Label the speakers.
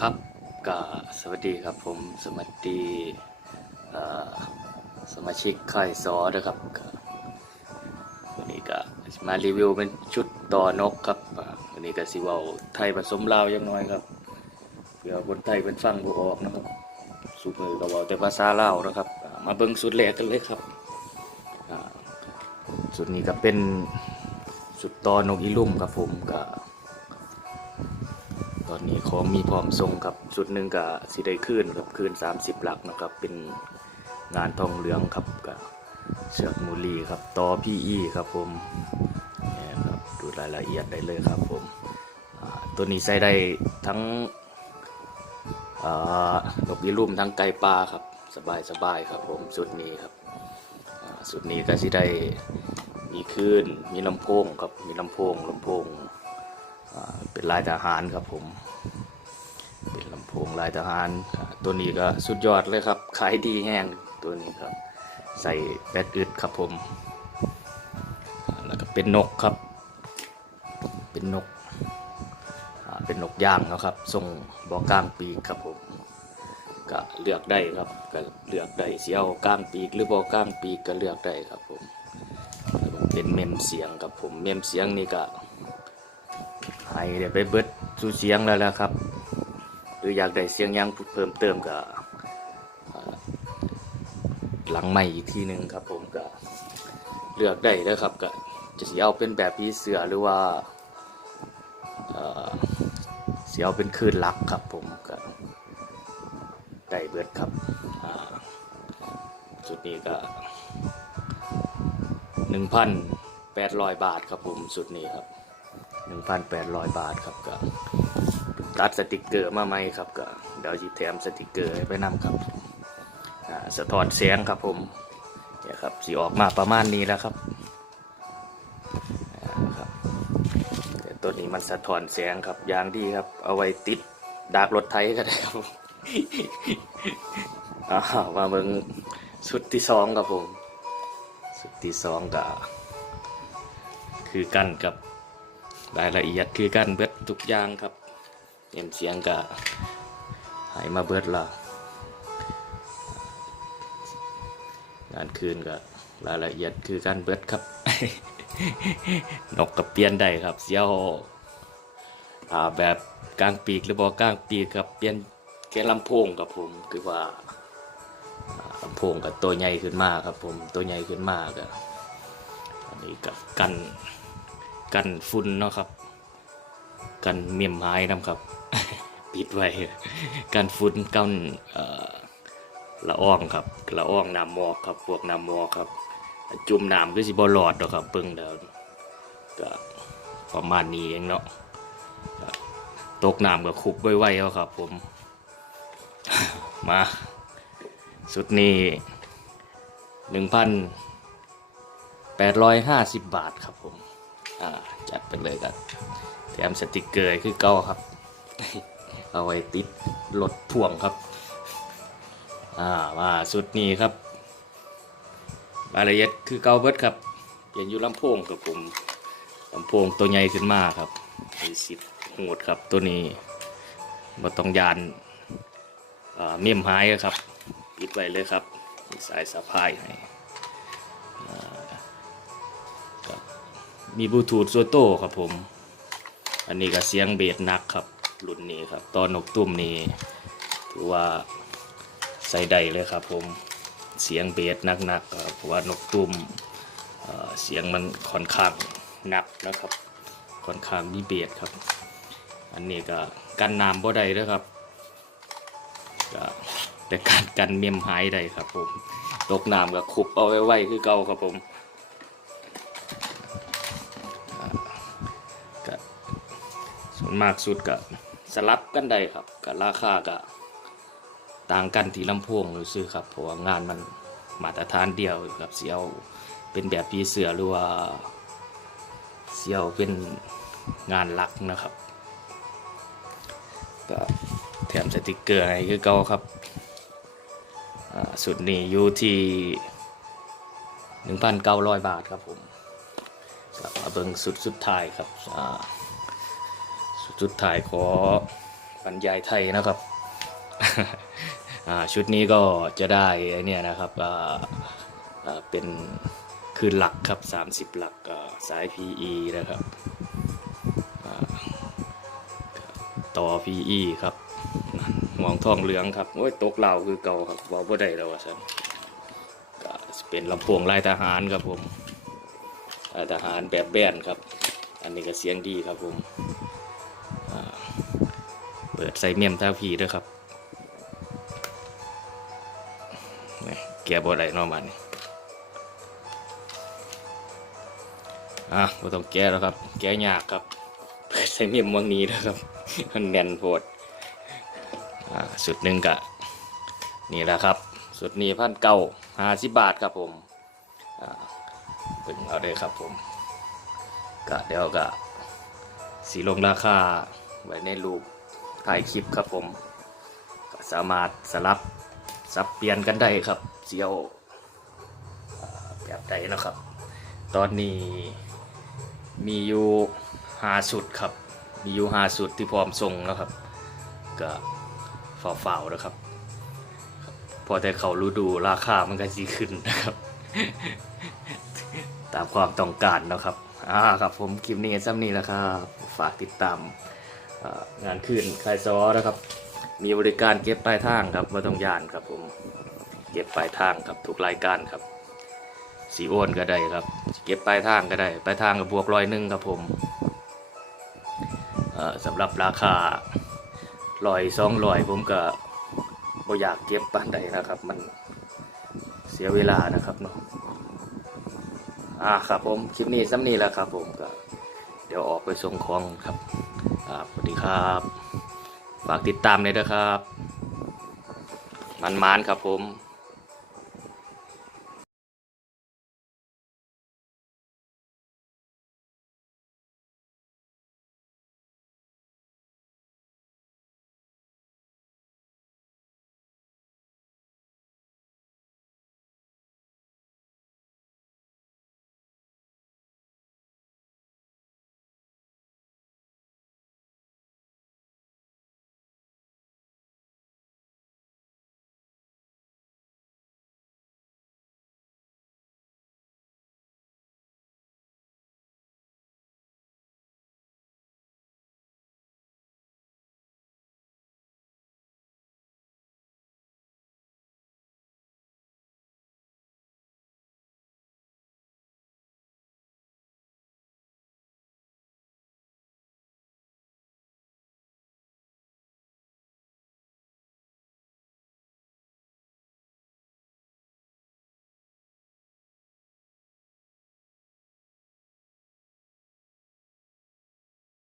Speaker 1: ครับก็สวัสดีครับผมสวัสดีสมาชิกค่ายซอนะครับวันนี้ก็มารีวิวเป็นชุดต่อนกครับวันนี้ก็สิว้าไทยผสมลาวยังน้อยครับเพื่อคนไทยเป็นฟังบ่ออกนะครับสุมือก็ว้าแต่ภาษาลาวนะครับ มาเบิ่งสุดแรกกันเลยครับสุดนี้ก็เป็นสุดต่อนกอีลุ่มครับผมก็ ตอนนี้ของมีพร้อมทรงครับชุดหนึ่งกับสีได้ขึ้นครับขึ้น30 หลักนะครับ เป็นงานทองเหลืองครับกับเชือกมูลีครับต่อพี่อีครับผมเนี่ยครับดูรายละเอียดได้เลยครับผมตัวนี้ใส่ได้ทั้งอ่านกยีรุ่มทั้งไก่ปลาครับสบายสบายครับผมสุดนี้ครับสุดนี้ก็สิได้มีคลื่นมีลำโพงครับมีลำโพงลำโพง เป็นลายทหารครับผม เป็นลำโพงลายทหาร ตัวนี้ก็สุดยอดเลยครับขายดีแห้งตัวนี้ครับ ใส่แบตอึดครับผม แล้วก็เป็นนกครับ เป็นนก เป็นนกย่างนะครับทรงบอกกลางปีกครับผมก็เลือกได้ครับก็เลือกได้เสียวกลางปีก หรือบอกลางปีกก็เลือกได้ครับผมเป็นเมมเสียงครับผมเมมเสียงนี่ก็ ให้เดี๋ยวไปเบิดสู่เสียงแล้วแหละครับ หรืออยากได้เสียงยังเพิ่มเติมก็หลังใหม่อีกทีหนึ่งครับ ผมก็เลือกได้แล้วครับก็จะเสียเอาเป็นแบบพีเสือหรือว่าเสียเอาเป็นคืนลักครับ ผมก็ได้เบิดครับอ่าจุดนี้ก็หนึ่งพันแปดร้อยบาทครับผมสุดนี้ครับ 1,800 บาทครับก็ตัดสติกเกอร์มาไหมครับก็เดี๋ยวจิแถมสติกเกอร์ไปนำครับอ่าสะท้อนแสงครับผมเนี่ยครับสีออกมาประมาณนี้แล้วครับอ่าครับแต่ตัวนี้มันสะท้อนแสงครับอย่างดีครับ เอาไว้ติดดากรถไทยก็ได้ครับมอ่ามาเบิ่งชุดที่สองครับผมชุดที่สองก็คือกันกับ รายละเอียดคือกันเบิดทุกอย่างครับเสียงเสียงก็หายมาเบิดละงานคืนก็รายละเอียดคือกันเบิดครับ นกกับเปลี่ยนได้ครับเสียวอ่าแบบกลางปีกหรือบอกลางปีกครับเปลี่ยนแค่ลำโพงครับผมคือว่าลำโพงกับตัวใหญ่ขึ้นมากครับผมตัวใหญ่ขึ้นมากอันนี้กับกัน กันฝุ่นเนาะครับ กันเมียมไม้นะครับ ปิดไว้กันฝุ่นกันละอองครับละอองน้ำหมอกครับพวกน้ำหมอกครับ จุ่มน้ำก็สิบ่หลอดหรอกครับเบิ่งแล้วก็ประมาณนี้เองเนาะตกน้ำก็คุบไว้ๆเอาครับผม มา สุดนี้หนึ่งพันแปดร้อยห้าสิบบาทครับผม อ่าจัดไปเลยครับแถมสติกเกอร์คือเก่าครับ เอาไว้ติดรถพ่วงครับอ่ามาสุดนี้ครับรายละเอียดคือเก่าเบิดครับเปลี่ยนอยู่ลำโพงกับผมลำโพงตัวใหญ่ขึ้นมาครับมีสิบโหดครับตัวนี้มาต้องยานอ่าเมี่ยมหายครับปิดไว้เลยครับ สายสะพายให้ มีบลูทูธโซโต้ครับผม อันนี้ก็เสียงเบสหนักครับรุ่นนี้ครับ ตอนนกตุ้มนี่ถือว่าใส่ได้เลยครับผมเสียงเบสหนักๆครับเพราะว่านกตุ้มเเสียงมันค่อนข้างหนักนะครับ ค่อนข้างมีเบสครับ อันนี้ก็กันน้ำบ่ได้ด้วยครับก็แต่การกันเมียมหายได้ครับผมตกน้ำก็คุบเอาไว้ไว้คือเก่าครับผม มากสุดก็สลับกันได้ครับก็ราคาก็ต่างกันที่ลำโพงหรือซื้อครับเพราะว่างานมันมาตรฐานเดียวครับเสียวเป็นแบบพีเสือหรือว่าเสียวเป็นงานหลักนะครับก็แถมสติกเกอร์ให้คือเก่าครับสุดนี้อยู่ที่ 1,900 บาทครับผมครับมเบิงสุดสุดท้ายครับอ่า สุดท้ายขอบรรยายไทยนะครับ ชุดนี้ก็จะได้เนี่ยนะครับเป็นคืนหลักครับ 30 หลักสาย PE นะครับต่อ PE ครับหมองทองเหลืองครับโอ้ยตกเหล่าคือเก่าครับบอกว่าได้แล้วว่าสันก็เป็นลำโพงลายทหารครับผมลายทหารแบบแบนครับ อันนี้ก็เสียงดีครับผม เปิดใส่เมียมท่าพีด้วยครับนี่แกะบ่ได้เนอมันนี่อะบ่ต้องแก้แล้วครับ แก้ยากครับ เปิดใส่เมียมวังนี้นะครับมันแน่นโพดอ่าสุดหนึ่งกะ นี่แหละครับ สุดนี้พันเก้าห้าสิบบาทครับผมอ่าเพิ่งเอาเลยครับผมก็เดี๋ยวก็สีลงราคาไว้ในรูป ถ่ายคลิปครับผมสามารถสลับสับเปลี่ยนกันได้ครับเจียวแบบใดนะครับ ตอนนี้มีอยู่หาสุดครับ มีอยู่หาสุดที่พร้อมส่งนะครับ ก็ฝ่าวๆนะครับ พอแต่เขารู้ดูราคามันก็สีขึ้นนะครับ ตามความต้องการนะครับอ่าครับผมคลิปนี้ซ้ำนี้แล้วครับ ฝากติดตาม งานคืนคลายซอนะครับ มีบริการเก็บปลายทางครับว่าต้องย่านครับผมเก็บปลายทางครับทุกรายการครับสีโอนก็ได้ครับเก็บปลายทางก็ได้ปลายทางกับบวกร้อยหนึ่งครับผมเอ่อสำหรับราคาลอยสองลอยผมก็บ่อยากเก็บปานใดนะครับ มันเสียเวลานะครับเนาะอ่าครับผมคลิปนี้ซ้ำนี้แหล้วครับผมก็เดี๋ยวออกไปส่งของครับ ครับสวัสดีครับ ฝากติดตามเลยนะครับ มันมานครับผม